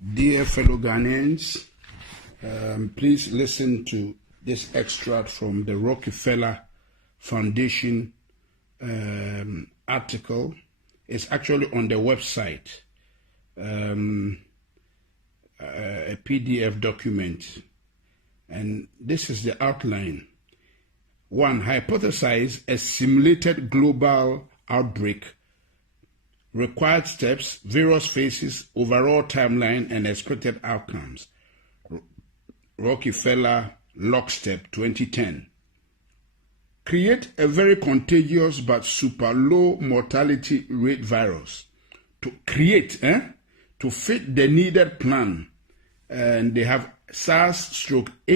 Dear fellow Ghanaians, please listen to this extract from the Rockefeller Foundation article. It's actually on the website, a PDF document. And this is the outline. 1. Hypothesize a simulated global outbreak. Required steps, various phases, overall timeline, and expected outcomes. Rockefeller Lockstep 2010. Create a very contagious but super low mortality rate virus. To fit the needed plan. And they have SARS/HIV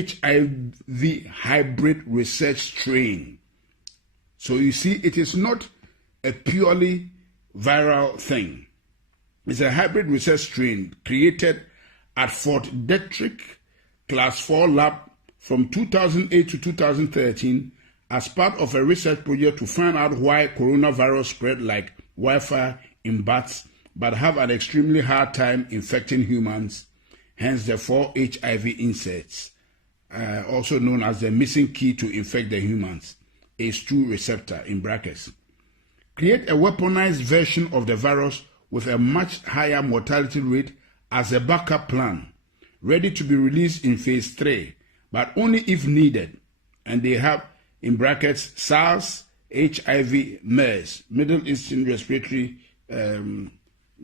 hybrid research strain. So you see, it is not a purely viral thing. It's a hybrid research strain created at Fort Detrick Class 4 lab from 2008 to 2013 as part of a research project to find out why coronavirus spread like wildfire in bats but have an extremely hard time infecting humans, hence the 4 HIV inserts, also known as the missing key to infect the humans, ACE2 receptor in brackets. Create a weaponized version of the virus with a much higher mortality rate as a backup plan, ready to be released in phase 3, but only if needed. And they have, in brackets, SARS, HIV, MERS, Middle Eastern Respiratory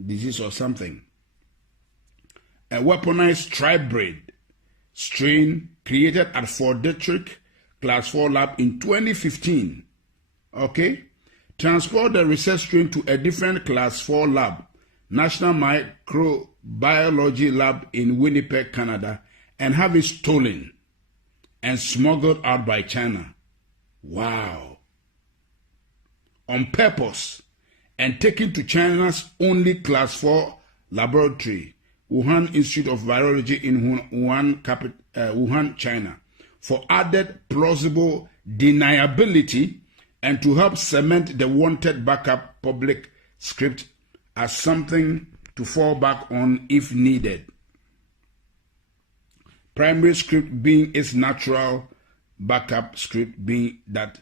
Disease or something. A weaponized tribrid strain created at Fort Detrick Class 4 lab in 2015. Okay? Transport the research strain to a different Class 4 lab, National Microbiology Lab in Winnipeg, Canada, and have it stolen and smuggled out by China. Wow. On purpose, and taken to China's only Class 4 laboratory, Wuhan Institute of Virology in Wuhan, China, for added plausible deniability and to help cement the wanted backup public script as something to fall back on if needed. Primary script being its natural backup script being that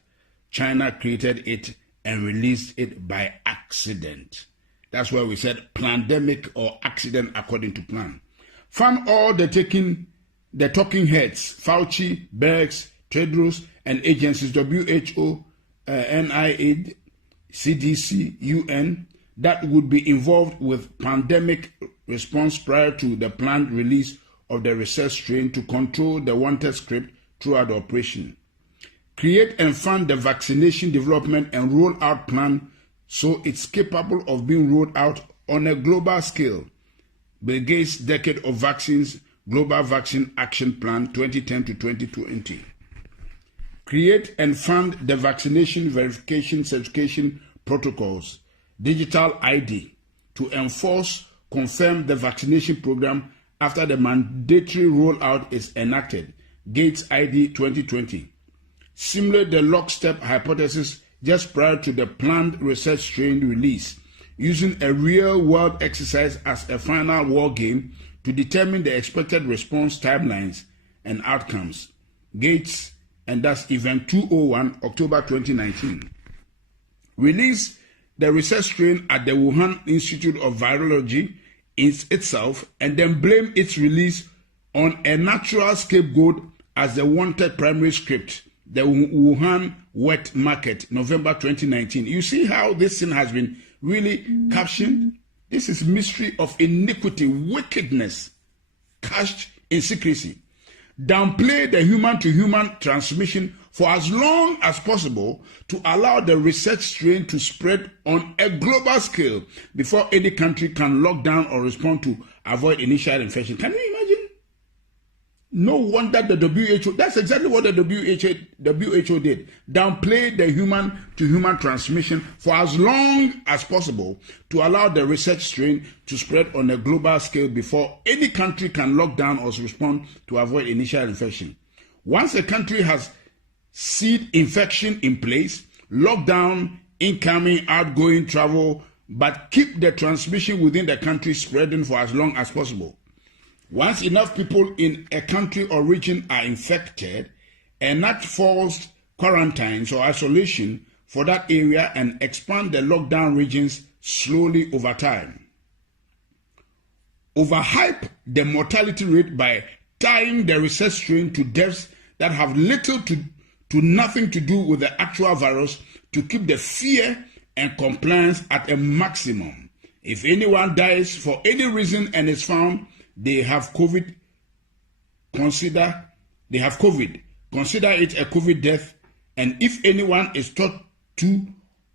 China created it and released it by accident. That's why we said pandemic or accident according to plan. Found all the talking heads, Fauci, Birx, Tedros, and agencies, WHO, NIH, CDC, UN, that would be involved with pandemic response prior to the planned release of the research strain to control the wanted script throughout the operation. Create and fund the vaccination development and rollout plan so it's capable of being rolled out on a global scale. Bill Gates' Decade of Vaccines Global Vaccine Action Plan 2010 to 2020. Create and fund the vaccination verification certification protocols, digital ID, to enforce, confirm the vaccination program after the mandatory rollout is enacted, Gates ID 2020. Simulate the lockstep hypothesis just prior to the planned research strain release, using a real-world exercise as a final war game to determine the expected response timelines and outcomes. Gates, and that's Event 201, October 2019. Release the research strain at the Wuhan Institute of Virology itself, and then blame its release on a natural scapegoat as the wanted primary script, the Wuhan wet market, November 2019. You see how this thing has been really captioned? This is mystery of iniquity, wickedness, cached in secrecy. Downplay the human-to-human transmission for as long as possible to allow the research strain to spread on a global scale before any country can lock down or respond to avoid initial infection. Can you imagine? No wonder the WHO, that's exactly what the WHO did. Downplay the human-to-human transmission for as long as possible to allow the research strain to spread on a global scale before any country can lock down or respond to avoid initial infection. Once a country has seed infection in place, lock down incoming, outgoing travel, but keep the transmission within the country spreading for as long as possible. Once enough people in a country or region are infected, enact forced quarantines or isolation for that area and expand the lockdown regions slowly over time. Overhype the mortality rate by tying the research strain to deaths that have little to nothing to do with the actual virus to keep the fear and compliance at a maximum. If anyone dies for any reason and is found they have COVID, consider it a COVID death, and if anyone is thought to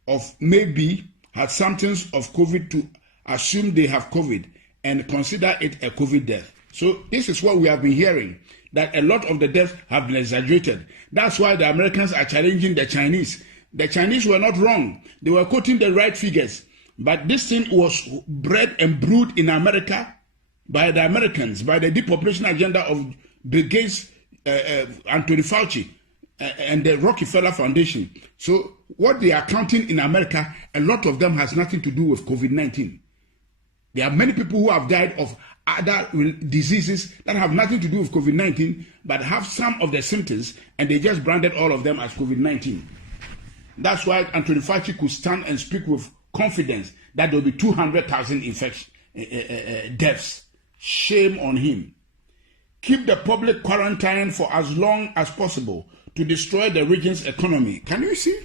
of maybe had symptoms of COVID, to assume they have COVID and consider it a COVID death. So this is what we have been hearing, that a lot of the deaths have been exaggerated. That's why the Americans are challenging the Chinese. The Chinese were not wrong. They were quoting the right figures. But this thing was bred and brewed in America by the Americans, by the depopulation agenda of Bill Gates, Anthony Fauci, and the Rockefeller Foundation. So what they are counting in America, a lot of them has nothing to do with COVID-19. There are many people who have died of other diseases that have nothing to do with COVID-19, but have some of the symptoms, and they just branded all of them as COVID-19. That's why Anthony Fauci could stand and speak with confidence that there will be 200,000 deaths. Shame on him. Keep the public quarantine for as long as possible to destroy the region's economy. Can you see?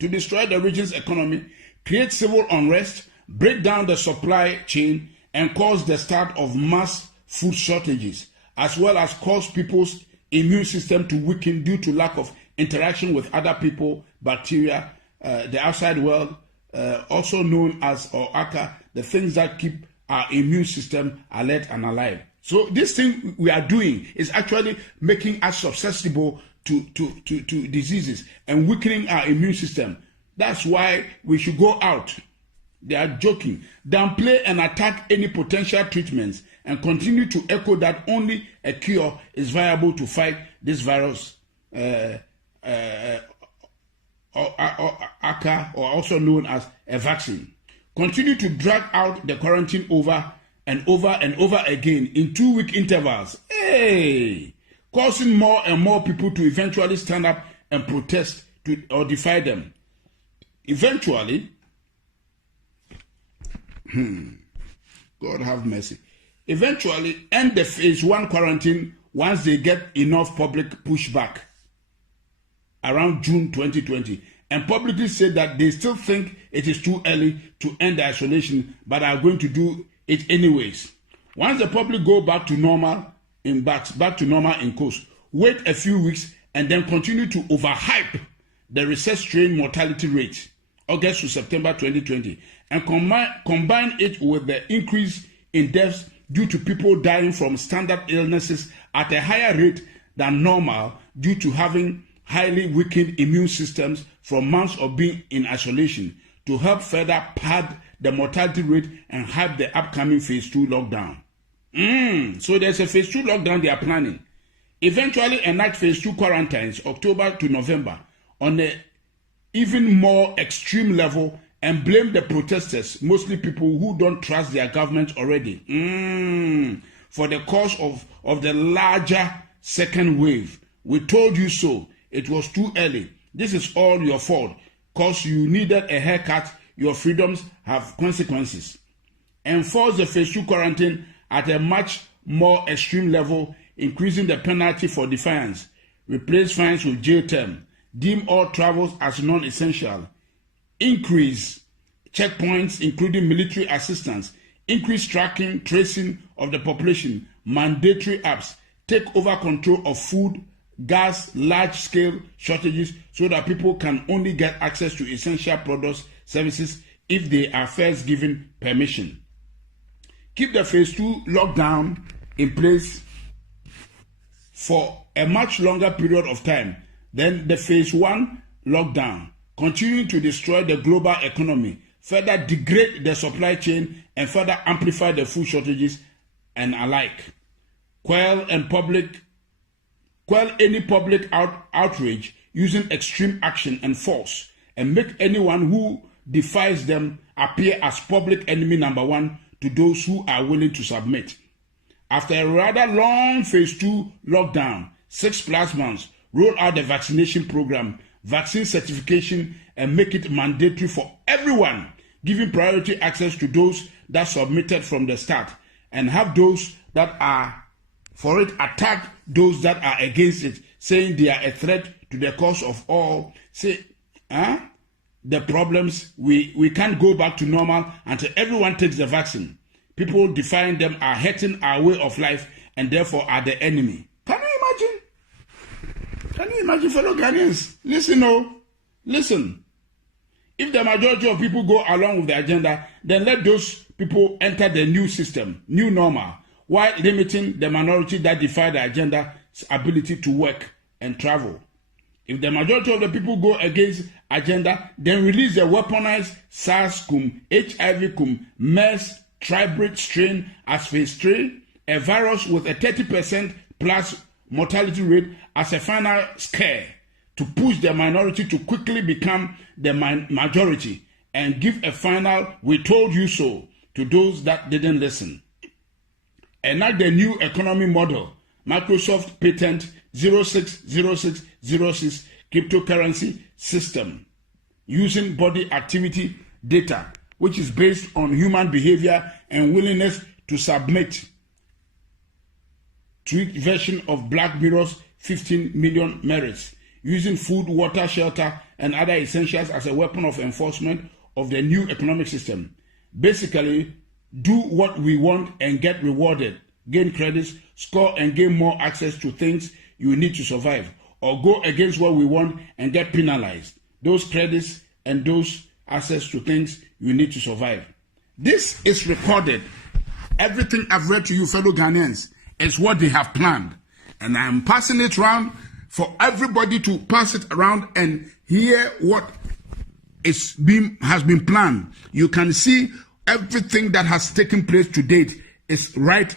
To destroy the region's economy, create civil unrest, break down the supply chain, and cause the start of mass food shortages, as well as cause people's immune system to weaken due to lack of interaction with other people, bacteria, the outside world, also known as OACA, the things that keep our immune system alert and alive. So this thing we are doing is actually making us susceptible to diseases and weakening our immune system. That's why we should go out. They are joking. Downplay and attack any potential treatments and continue to echo that only a cure is viable to fight this virus, ACA, or also known as a vaccine. Continue to drag out the quarantine over and over again in 2-week intervals. Causing more and more people to eventually stand up and protest or defy them. Eventually, God have mercy. Eventually, end the phase 1 quarantine once they get enough public pushback around June 2020, and publicly said that they still think it is too early to end the isolation, but are going to do it anyways. Once the public go back to normal in course, wait a few weeks and then continue to overhype the research strain mortality rate, August to September 2020, and combine it with the increase in deaths due to people dying from standard illnesses at a higher rate than normal due to having highly weakened immune systems from months of being in isolation, to help further pad the mortality rate and hype the upcoming phase 2 lockdown. So there's a phase 2 lockdown they are planning. Eventually enact phase 2 quarantines October to November on an even more extreme level and blame the protesters, mostly people who don't trust their government already, for the cause of the larger second wave. We told you so. It was too early. This is all your fault. Because you needed a haircut, your freedoms have consequences. Enforce the phase 2 quarantine at a much more extreme level, increasing the penalty for defiance. Replace fines with jail term. Deem all travels as non-essential. Increase checkpoints, including military assistance. Increase tracking, tracing of the population. Mandatory apps. Take over control of food, gas, large-scale shortages so that people can only get access to essential products, services, if they are first given permission. Keep the phase 2 lockdown in place for a much longer period of time than the phase 1 lockdown, continuing to destroy the global economy, further degrade the supply chain, and further amplify the food shortages and alike. Quell any public outrage using extreme action and force, and make anyone who defies them appear as public enemy number 1 to those who are willing to submit. After a rather long phase 2 lockdown, 6+ months, roll out the vaccination program, vaccine certification, and make it mandatory for everyone, giving priority access to those that submitted from the start, and have those that are for it attack those that are against it, saying they are a threat to the cause of all. Say, the problems, we can't go back to normal until everyone takes the vaccine. People defying them are hurting our way of life and therefore are the enemy. Can you imagine? Can you imagine, fellow Ghanaians? Listen. If the majority of people go along with the agenda, then let those people enter the new system, new normal, while limiting the minority that defy the agenda's ability to work and travel. If the majority of the people go against agenda, then release the weaponized SARS-CoV, HIV-CoV, MERS, tribrid strain as phase 3, a virus with a 30% plus mortality rate as a final scare to push the minority to quickly become the majority and give a final "we told you so" to those that didn't listen. Enact the new economy model, Microsoft Patent 060606 cryptocurrency system, using body activity data, which is based on human behavior and willingness to submit. Tweaked version of Black Mirror's 15 million merits, using food, water, shelter, and other essentials as a weapon of enforcement of the new economic system. Basically, do what we want and get rewarded, gain credits, score and gain more access to things you need to survive, or go against what we want and get penalized, those credits and those access to things you need to survive. This is recorded. Everything I've read to you, fellow Ghanaians, is what they have planned. And I am passing it around for everybody to pass it around and hear what has been planned. You can see everything that has taken place to date is right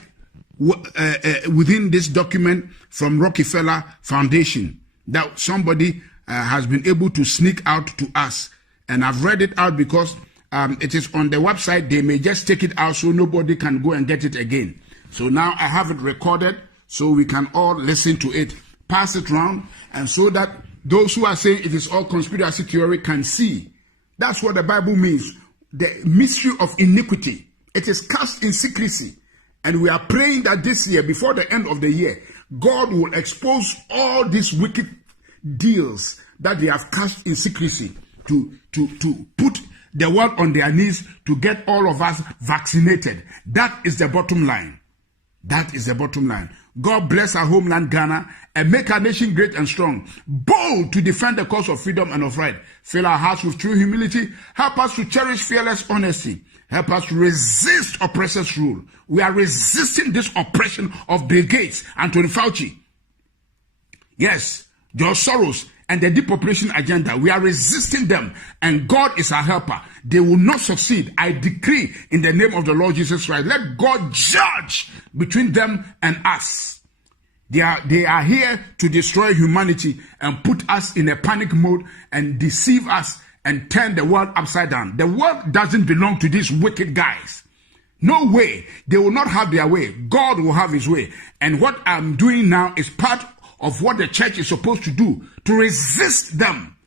within this document from Rockefeller Foundation that somebody has been able to sneak out to us. And I've read it out because it is on the website. They may just take it out so nobody can go and get it again. So now I have it recorded so we can all listen to it, pass it around, and so that those who are saying it is all conspiracy theory can see. That's what the Bible means. The mystery of iniquity. It is cast in secrecy. And we are praying that this year, before the end of the year, God will expose all these wicked deals that they have cast in secrecy to put the world on their knees to get all of us vaccinated. That is the bottom line. That is the bottom line. God bless our homeland Ghana and make our nation great and strong, bold to defend the cause of freedom and of right. Fill our hearts with true humility. Help us to cherish fearless honesty. Help us to resist oppressors' rule. We are resisting this oppression of Bill Gates, Anthony Fauci. Yes, George Soros and the depopulation agenda. We are resisting them, and God is our helper. They will not succeed. I decree in the name of the Lord Jesus Christ, let God judge between them and us. They are here to destroy humanity and put us in a panic mode and deceive us and turn the world upside down. The world doesn't belong to these wicked guys. No way. They will not have their way. God will have his way. And what I'm doing now is part of what the church is supposed to do, to resist them.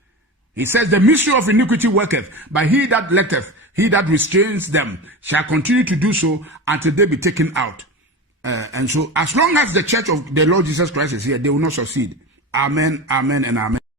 He says, the mystery of iniquity worketh, but he that letteth, he that restrains them, shall continue to do so until they be taken out. And so, as long as the church of the Lord Jesus Christ is here, they will not succeed. Amen, amen, and amen.